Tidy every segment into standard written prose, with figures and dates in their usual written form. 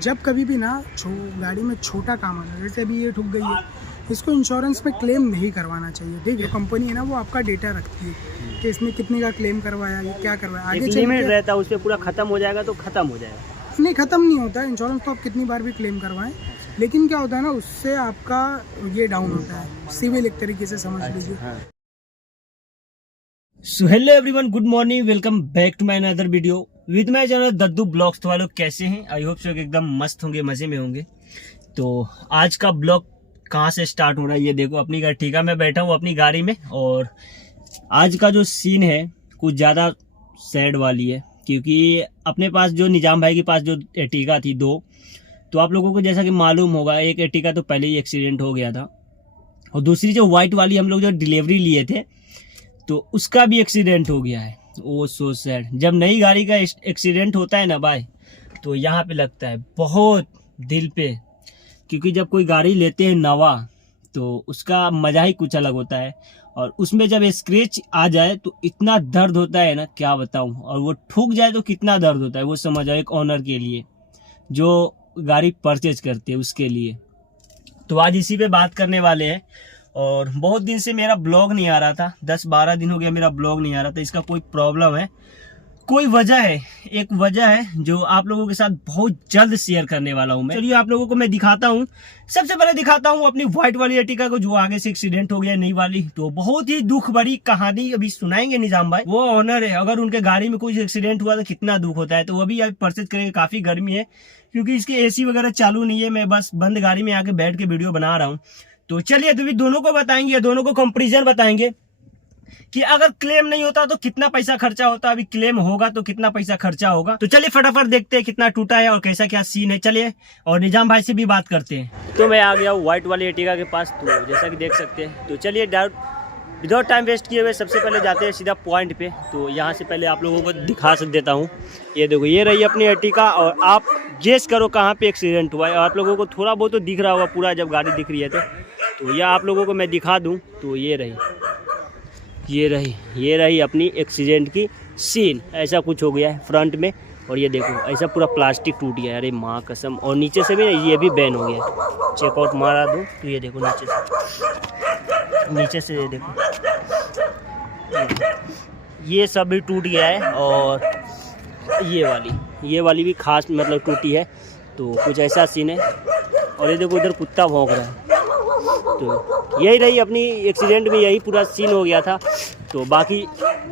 जब कभी भी ना गाड़ी में छोटा काम आता है, जैसे अभी ये ठुक गई है, इसको इंश्योरेंस में क्लेम नहीं करवाना चाहिए। ठीक है, कंपनी है ना वो आपका डेटा रखती है कि इसमें कितने का क्लेम करवाया, ये क्या करवाया। आगे एक लिमिट रहता है, उस पर पूरा खत्म हो जाएगा तो खत्म हो जाएगा। नहीं, ख़त्म नहीं होता है इंश्योरेंस, तो आप कितनी बार भी क्लेम करवाएं, लेकिन क्या होता है ना, उससे आपका ये डाउन होता है, सिविल एक तरीके से समझ लीजिए। So hello everyone, good morning, welcome back to my another video with my channel Daddu blogs. तो लोग कैसे हैं? आई होप सो एकदम मस्त होंगे, मजे में होंगे। तो आज का ब्लॉग कहाँ से स्टार्ट हो रहा है ये देखो। अपनी Ertiga में बैठा हूँ अपनी गाड़ी में, और आज का जो सीन है कुछ ज़्यादा सैड वाली है, क्योंकि अपने पास जो निजाम भाई के पास जो Ertiga थी दो, तो आप लोगों को जैसा कि मालूम होगा, एक Ertiga तो पहले ही एक्सीडेंट हो गया था, और दूसरी जो वाइट वाली हम लोग जो डिलीवरी लिए थे तो उसका भी एक्सीडेंट हो गया है। ओ सो सैड। जब नई गाड़ी का एक्सीडेंट होता है ना भाई, तो यहाँ पे लगता है बहुत दिल पे, क्योंकि जब कोई गाड़ी लेते हैं नवा तो उसका मजा ही कुछ अलग होता है, और उसमें जब स्क्रैच आ जाए तो इतना दर्द होता है ना, क्या बताऊं। और वो ठुक जाए तो कितना दर्द होता है, वो समझ आओ एक ऑनर के लिए जो गाड़ी परचेज करते हैं उसके लिए। तो आज इसी पे बात करने वाले हैं। और बहुत दिन से मेरा ब्लॉग नहीं आ रहा था, 10-12 दिन हो गया मेरा ब्लॉग नहीं आ रहा था। इसका कोई प्रॉब्लम है, कोई वजह है, एक वजह है जो आप लोगों के साथ बहुत जल्द शेयर करने वाला हूं मैं। चलिए आप लोगों को मैं दिखाता हूं। सबसे पहले दिखाता हूं अपनी व्हाइट वाली Ertiga को, जो आगे से एक्सीडेंट हो गया नई वाली। तो बहुत ही दुख भरी कहानी अभी सुनाएंगे निजाम भाई, वो ऑनर है। अगर उनके गाड़ी में कुछ एक्सीडेंट हुआ तो कितना दुख होता है। तो वो भी अब परचेज करेंगे। काफी गर्मी है क्योंकि इसकी AC वगैरह चालू नहीं है, मैं बस बंद गाड़ी में आके बैठ के वीडियो बना रहा हूँ। तो चलिए तो दोनों को बताएंगे, दोनों को कंपेरिजन बताएंगे कि अगर क्लेम नहीं होता तो कितना पैसा खर्चा होता, अभी क्लेम होगा तो कितना पैसा खर्चा होगा। तो चलिए फटाफट देखते हैं कितना टूटा है और कैसा क्या सीन है। चलिए और निजाम भाई से भी बात करते हैं। तो मैं आ गया हूँ व्हाइट वाली Ertiga के पास, तो जैसा कि देख सकते हैं। तो चलिए विदाउट टाइम वेस्ट किए हुए सबसे पहले जाते हैं सीधा पॉइंट पे। तो यहाँ से पहले आप लोगों को दिखा देता हूँ। ये देखो, ये रही अपनी Ertiga, और आप गेस करो कहाँ पे एक्सीडेंट हुआ है। और आप लोगों को थोड़ा बहुत तो दिख रहा होगा पूरा, जब गाड़ी दिख रही है तो यह आप लोगों को मैं दिखा दूँ। तो ये रही अपनी एक्सीडेंट की सीन। ऐसा कुछ हो गया है फ्रंट में, और ये देखो ऐसा पूरा प्लास्टिक टूट गया है। अरे माँ कसम। और नीचे से भी ये भी बैन हो गया है। चेकआउट मारा दूँ तो ये देखो नीचे से ये देखो, ये सब भी टूट गया है। और ये वाली भी खास मतलब टूटी है। तो कुछ ऐसा सीन है। और ये देखो उधर कुत्ता भौंक रहा है। तो यही रही अपनी एक्सीडेंट में, यही पूरा सीन हो गया था। तो बाकी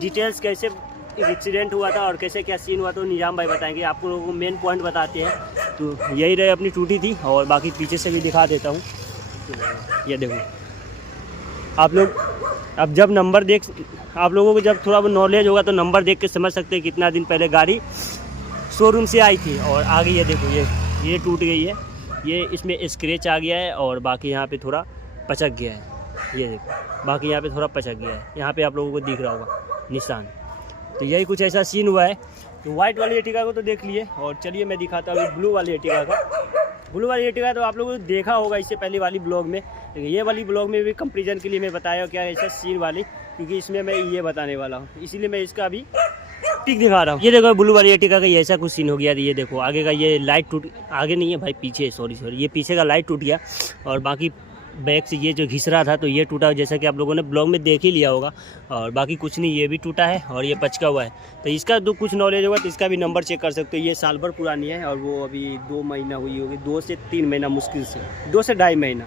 डिटेल्स कैसे एक्सीडेंट हुआ था और कैसे क्या सीन हुआ तो निजाम भाई बताएंगे। आपको लोगों को मेन पॉइंट बताते हैं। तो यही रही अपनी टूटी थी, और बाकी पीछे से भी दिखा देता हूँ। तो ये देखो आप लोग, अब जब नंबर आप लोगों को जब थोड़ा नॉलेज होगा तो नंबर देख के समझ सकते हैं कितना दिन पहले गाड़ी शोरूम से आई थी। और आगे ये देखो, ये टूट गई है, ये इसमें स्क्रैच आ गया है, और बाकी यहाँ पे थोड़ा पचक गया है। ये देखो बाकी यहाँ पे थोड़ा पचक गया है, यहाँ पे आप लोगों को दिख रहा होगा निशान। तो यही कुछ ऐसा सीन हुआ है। तो वाइट वाली Ertiga को तो देख लिए, और चलिए मैं दिखाता हूँ ब्लू वाली Ertiga का। ब्लू वाली Ertiga तो आप लोगों ने देखा होगा इससे पहले वाली ब्लॉग में, लेकिन ये वाली ब्लॉग में भी कंपेरिजन के लिए मैं बताया क्या ऐसा सीन वाली, क्योंकि इसमें मैं ये बताने वाला हूँ, इसीलिए मैं इसका अभी पिक दिखा रहा हूँ। ये देखो ब्लू वाली Ertiga का ऐसा कुछ सीन हो गया। ये देखो आगे का ये लाइट टूट, आगे नहीं है भाई, पीछे, सॉरी ये पीछे का लाइट टूट गया। और बाकी बैक से ये जो घिस रहा था तो ये टूटा, जैसा कि आप लोगों ने ब्लॉग में देख ही लिया होगा। और बाकी कुछ नहीं, ये भी टूटा है और ये पचका हुआ है। तो इसका तो कुछ नॉलेज होगा तो इसका भी नंबर चेक कर सकते हो। ये साल भर पुरानी है, और वो अभी 2 महीना हुई होगी, 2 से 3 महीना मुश्किल से, 2 से 2.5 महीना।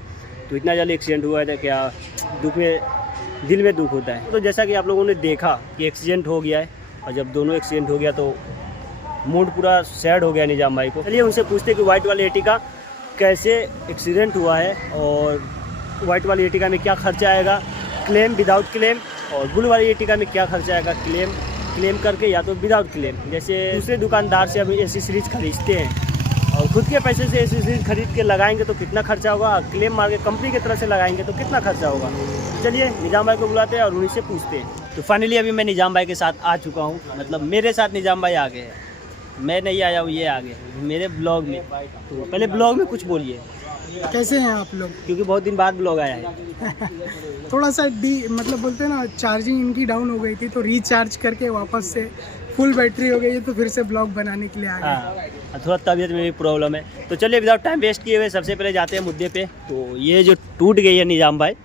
तो इतना जल्द एक्सीडेंट हुआ था, क्या दुख में, दिल में दुख होता है। तो जैसा कि आप लोगों ने देखा कि एक्सीडेंट हो गया है, और जब दोनों एक्सीडेंट हो गया तो मूड पूरा सैड हो गया निजाम भाई को। चलिए उनसे पूछते कि व्हाइट वाली Ertiga कैसे एक्सीडेंट हुआ है, और व्हाइट वाली Ertiga में क्या खर्चा आएगा, क्लेम विदाउट क्लेम, और ब्लू वाली Ertiga में क्या खर्चा आएगा, क्लेम करके या तो विदाउट क्लेम। जैसे दूसरे दुकानदार से हम एसेसरीज खरीदते हैं और खुद के पैसे से एसेसरीज खरीद के लगाएंगे तो कितना खर्चा होगा, क्लेम मार के कंपनी की तरफ से लगाएंगे तो कितना खर्चा होगा। चलिए निजाम भाई को बुलाते हैं और उन्हीं से पूछते हैं। तो फाइनली अभी मैं निजाम भाई के साथ आ चुका हूँ, मतलब मेरे साथ निजाम भाई आ गए हैं, मैं नहीं आया हूँ, ये आ गए मेरे ब्लॉग में। तो पहले ब्लॉग में कुछ बोलिए, कैसे हैं आप लोग? क्योंकि बहुत दिन बाद ब्लॉग आया है। थोड़ा सा मतलब बोलते हैं ना, चार्जिंग इनकी डाउन हो गई थी, तो रिचार्ज करके वापस से फुल बैटरी हो गई है तो फिर से ब्लॉग बनाने के लिए आ गए। हाँ, थोड़ा तबीयत में भी प्रॉब्लम है। तो चलिए विदाउट टाइम वेस्ट किए हुए सबसे पहले जाते हैं मुद्दे पे। तो ये जो टूट गई है निजाम भाई,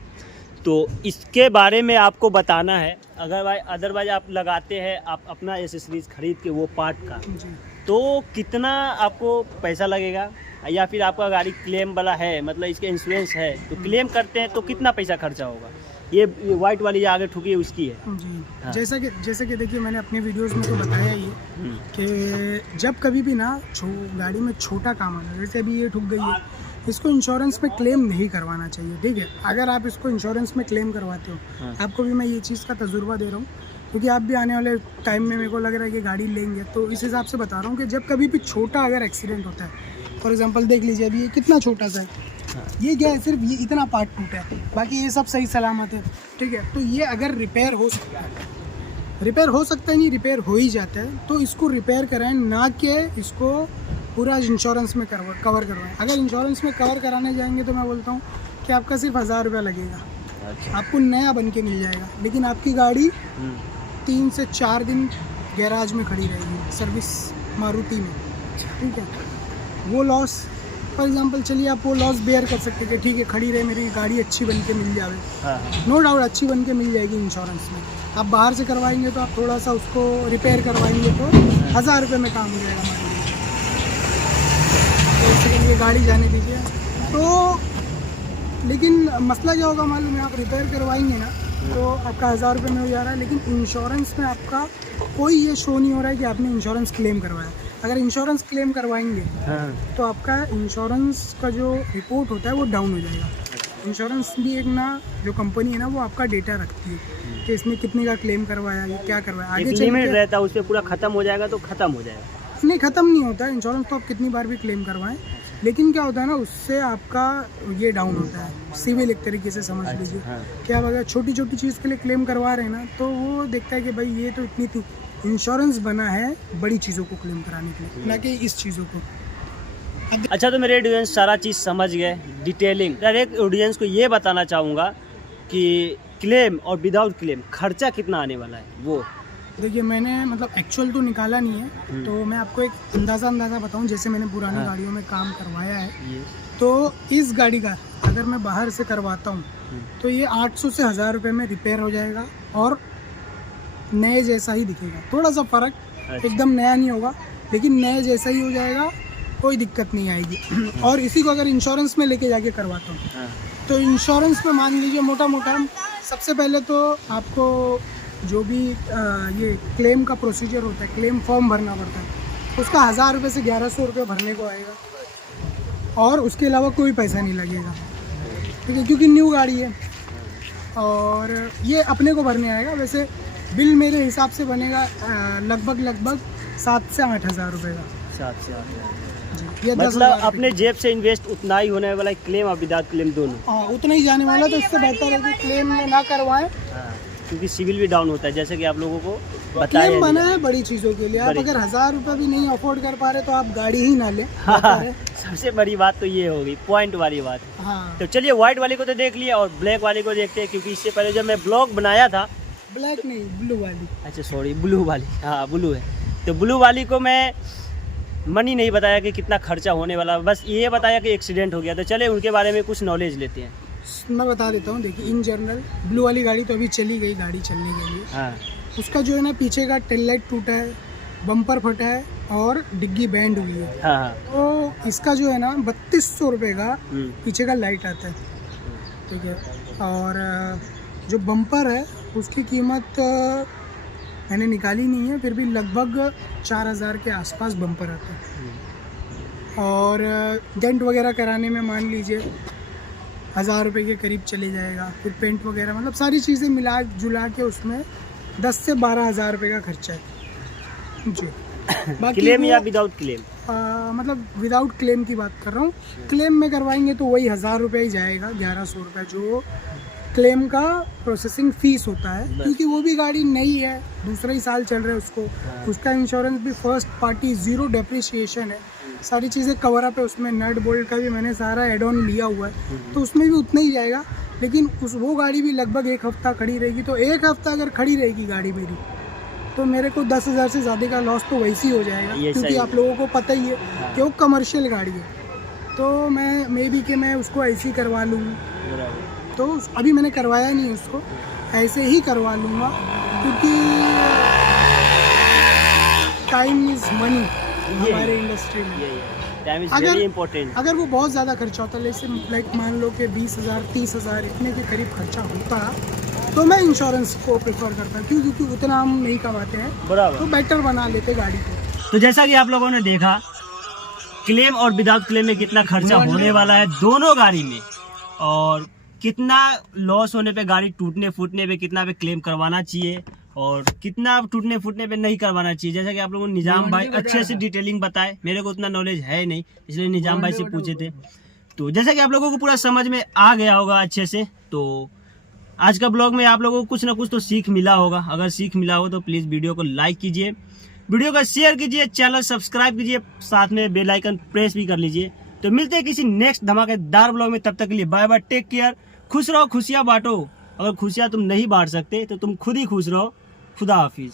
तो इसके बारे में आपको बताना है। अगर भाई अदरवाइज आप लगाते हैं, आप अपना एसेसरीज खरीद के वो पार्ट का, जी। तो कितना आपको पैसा लगेगा, या फिर आपका गाड़ी क्लेम वाला है, मतलब इसके इंश्योरेंस है, तो क्लेम करते हैं तो कितना पैसा खर्चा होगा। ये वाइट वाली जो आगे ठुकी है उसकी है। जी। हाँ। जैसे कि देखिए, मैंने अपने वीडियोस में तो बताया ही है कि जब कभी भी ना गाड़ी में छोटा काम आना, जैसे अभी ये ठुक गई है, इसको इंश्योरेंस में क्लेम नहीं करवाना चाहिए। ठीक है, अगर आप इसको इंश्योरेंस में क्लेम करवाते हो, हाँ। आपको भी मैं ये चीज़ का तजुर्बा दे रहा हूँ, क्योंकि आप भी आने वाले टाइम में मेरे को लग रहा है कि गाड़ी लेंगे, तो इस हिसाब से बता रहा हूँ कि जब कभी भी छोटा अगर एक्सीडेंट होता है, फॉर एग्जांपल देख लीजिए अभी ये कितना छोटा सा है, ये क्या है, सिर्फ ये इतना पार्ट टूटा है, बाकी ये सब सही सलामत है। ठीक है, तो ये अगर रिपेयर हो सकता है, रिपेयर हो सकता है नहीं, रिपेयर हो ही जाता है, तो इसको रिपेयर कराएं, ना कि इसको पूरा इंश्योरेंस में कवर करवाएं। अगर इंश्योरेंस में कवर कराने जाएंगे तो मैं बोलता हूँ कि आपका सिर्फ 1000 रुपया लगेगा, आपको नया बन के मिल जाएगा, लेकिन आपकी गाड़ी 3 से 4 दिन गैराज में खड़ी रहेगी, सर्विस मारुति में। ठीक है, वो लॉस, फॉर एग्जांपल चलिए आप वो लॉस बेयर कर सकते हैं कि ठीक है, खड़ी रहे, मेरी गाड़ी अच्छी बन के मिल जाए। नो डाउट अच्छी बन के मिल जाएगी इंश्योरेंस में। आप बाहर से करवाएंगे तो आप थोड़ा सा उसको रिपेयर करवाएंगे तो 1000 रुपये में काम हो जाएगा हमारे लिए। तो एक सेकेंड ये गाड़ी जाने दीजिए। तो लेकिन मसला क्या होगा मालूम है, आप रिपेयर करवाएंगे ना तो आपका 1000 रुपये में हो जा रहा है, लेकिन इंश्योरेंस में आपका कोई ये शो नहीं हो रहा है कि आपने इंश्योरेंस क्लेम करवाया। अगर इंश्योरेंस क्लेम करवाएंगे तो आपका इंश्योरेंस का जो रिपोर्ट होता है वो डाउन हो जाएगा। इंश्योरेंस भी एक ना, जो कंपनी है ना, वो आपका डेटा रखती है कि इसने कितने का क्लेम करवाया, ये क्या करवाया, आगे लिमिट रहता है, उसमें पूरा खत्म हो जाएगा तो खत्म हो जाएगा। नहीं, ख़त्म नहीं होता है इंश्योरेंस, तो आप कितनी बार भी क्लेम करवाएं, लेकिन क्या होता है ना, उससे आपका ये डाउन होता है, सिविल एक तरीके से समझ लीजिए। कि आप अगर छोटी छोटी चीज़ के लिए क्लेम करवा रहे हैं ना, तो वो देखता है कि भाई ये तो इतनी थी, इंश्योरेंस बना है बड़ी चीज़ों को क्लेम कराने के लिए, ना कि इस चीज़ों को। अच्छा, तो मेरे ऑडियंस सारा चीज़ समझ गए, डिटेलिंग। डायरेक्ट ऑडियंस को ये बताना चाहूँगा कि क्लेम और विदाउट क्लेम खर्चा कितना आने वाला है। वो देखिए, मैंने मतलब एक्चुअल तो निकाला नहीं है, तो मैं आपको एक अंदाज़ा बताऊं। जैसे मैंने पुरानी गाड़ियों में काम करवाया है, तो इस गाड़ी का अगर मैं बाहर से करवाता हूं तो ये 800 से 1000 रुपये में रिपेयर हो जाएगा और नए जैसा ही दिखेगा। थोड़ा सा फ़र्क, एकदम नया नहीं होगा, लेकिन नए जैसा ही हो जाएगा, कोई दिक्कत नहीं आएगी। और इसी को अगर इंश्योरेंस में लेके जाके करवाता हूँ तो इंश्योरेंस में मान लीजिए मोटा मोटा सबसे पहले तो आपको जो भी ये क्लेम का प्रोसीजर होता है, क्लेम फॉर्म भरना पड़ता है, उसका 1000 रुपये से 1100 रुपये भरने को आएगा, और उसके अलावा कोई पैसा नहीं लगेगा। ठीक है, क्योंकि न्यू गाड़ी है और ये अपने को भरने आएगा। वैसे बिल मेरे हिसाब से बनेगा लगभग 7 से 8 हज़ार रुपये का। 7 से 8 जी, ये 10 मतलब हज़ार अपने जेब से इन्वेस्ट उतना ही होने वाला है, क्लेम और विदाउट क्लेम दोनों। हाँ, उतना ही जाने वाला, तो इससे बेहतर है कि क्लेम में ना करवाएं, क्योंकि सिविल भी डाउन होता है, जैसे कि आप लोगों को बताया। क्लेम बना है बड़ी चीज़ों के लिए। आप अगर 1000 रुपये भी नहीं अफोर्ड कर पा रहे तो आप गाड़ी ही ना लें। सबसे बड़ी बात तो ये होगी, पॉइंट वाली बात। हाँ, तो चलिए व्हाइट वाली को तो देख लिया और ब्लैक वाली को देखते हैं, क्योंकि इससे पहले जब मैं ब्लॉग बनाया था, ब्लैक नहीं, ब्लू वाली। अच्छा सॉरी, ब्लू वाली, हाँ ब्लू है, तो ब्लू वाली को मैं मनी नहीं बताया कि कितना खर्चा होने वाला, बस ये बताया कि एक्सीडेंट हो गया। तो चले उनके बारे में कुछ नॉलेज लेते हैं। मैं बता देता हूँ। देखिए, इन जनरल ब्लू वाली गाड़ी तो अभी चली गई, गाड़ी चलने के लिए। हाँ, उसका जो है ना, पीछे का टेल लाइट टूटा है, बम्पर फटा है और डिग्गी बैंड हुई है। हाँ, तो इसका जो है ना 3200 रुपये का पीछे का लाइट आता है। ठीक है, और जो बम्पर है उसकी कीमत मैंने निकाली नहीं है, फिर भी लगभग 4000 के आसपास बम्पर आता है। और डेंट वगैरह कराने में मान लीजिए 1000 रुपये के करीब चले जाएगा। फिर पेंट वगैरह, मतलब सारी चीज़ें मिला जुला के उसमें 10 से 12 हज़ार रुपये का खर्चा है जी। बाकी क्लेम या विदाउट क्लेम? मतलब विदाउट क्लेम की बात कर रहा हूँ। क्लेम में करवाएंगे तो वही 1000 रुपये ही जाएगा, 1100 रुपये जो क्लेम का प्रोसेसिंग फ़ीस होता है, क्योंकि वो भी गाड़ी नई है, दूसरा ही साल चल रहा है उसको। उसका इंश्योरेंस भी फर्स्ट पार्टी, ज़ीरो डेप्रिसिएशन है, सारी चीज़ें कवर अप है उसमें। नट बोल्ट का भी मैंने सारा एड ऑन लिया हुआ है, तो उसमें भी उतना ही जाएगा। लेकिन वो गाड़ी भी लगभग 1 हफ़्ता खड़ी रहेगी। तो 1 हफ़्ता अगर खड़ी रहेगी गाड़ी मेरी, तो मेरे को 10,000 से ज़्यादा का लॉस तो वैसे ही हो जाएगा, ये क्योंकि सही आप लोगों को पता ही है कि वो कमर्शियल गाड़ी है। तो मैं मे बी कि मैं उसको ऐसे ही करवा लूँ, बराबर। तो अभी मैंने करवाया नहीं उसको, ऐसे ही करवा लूँगा, क्योंकि टाइम इज़ मनी हमारे इंडस्ट्री में। टाइम इज अगर- वेरी इंपॉर्टेंट। अगर वो बहुत ज़्यादा खर्चा होता, जैसे लाइक मान लो कि 20,000 30,000 इतने के करीब खर्चा होता, तो मैं इंश्योरेंस को प्रेफर करता, क्योंकि उतना हम नहीं कमाते हैं, बराबर। तो बेटर बना लेते गाड़ी को। तो जैसा कि आप लोगों ने देखा, क्लेम और विदाउट क्लेम में कितना खर्चा होने वाला है दोनों गाड़ी में, और कितना लॉस होने पे, गाड़ी टूटने फूटने पे कितना पे क्लेम करवाना चाहिए और कितना टूटने फूटने पे नहीं करवाना चाहिए। जैसा कि आप लोगों ने निजाम भाई अच्छे से डिटेलिंग बताए, मेरे को उतना नॉलेज है नहीं, इसलिए निजाम भाई से पूछे थे। तो जैसा कि आप लोगों को पूरा समझ में आ गया होगा अच्छे से, तो आज का ब्लॉग में आप लोगों को कुछ ना कुछ तो सीख मिला होगा। अगर सीख मिला हो तो प्लीज़ वीडियो को लाइक कीजिए, वीडियो को शेयर कीजिए, चैनल सब्सक्राइब कीजिए, साथ में बेल आइकन प्रेस भी कर लीजिए। तो मिलते हैं किसी नेक्स्ट धमाकेदार ब्लॉग में, तब तक के लिए बाय बाय, टेक केयर, खुश रहो, खुशियाँ बांटो। अगर खुशियाँ तुम नहीं बांट सकते तो तुम खुद ही खुश रहो। खुदा हाफिज।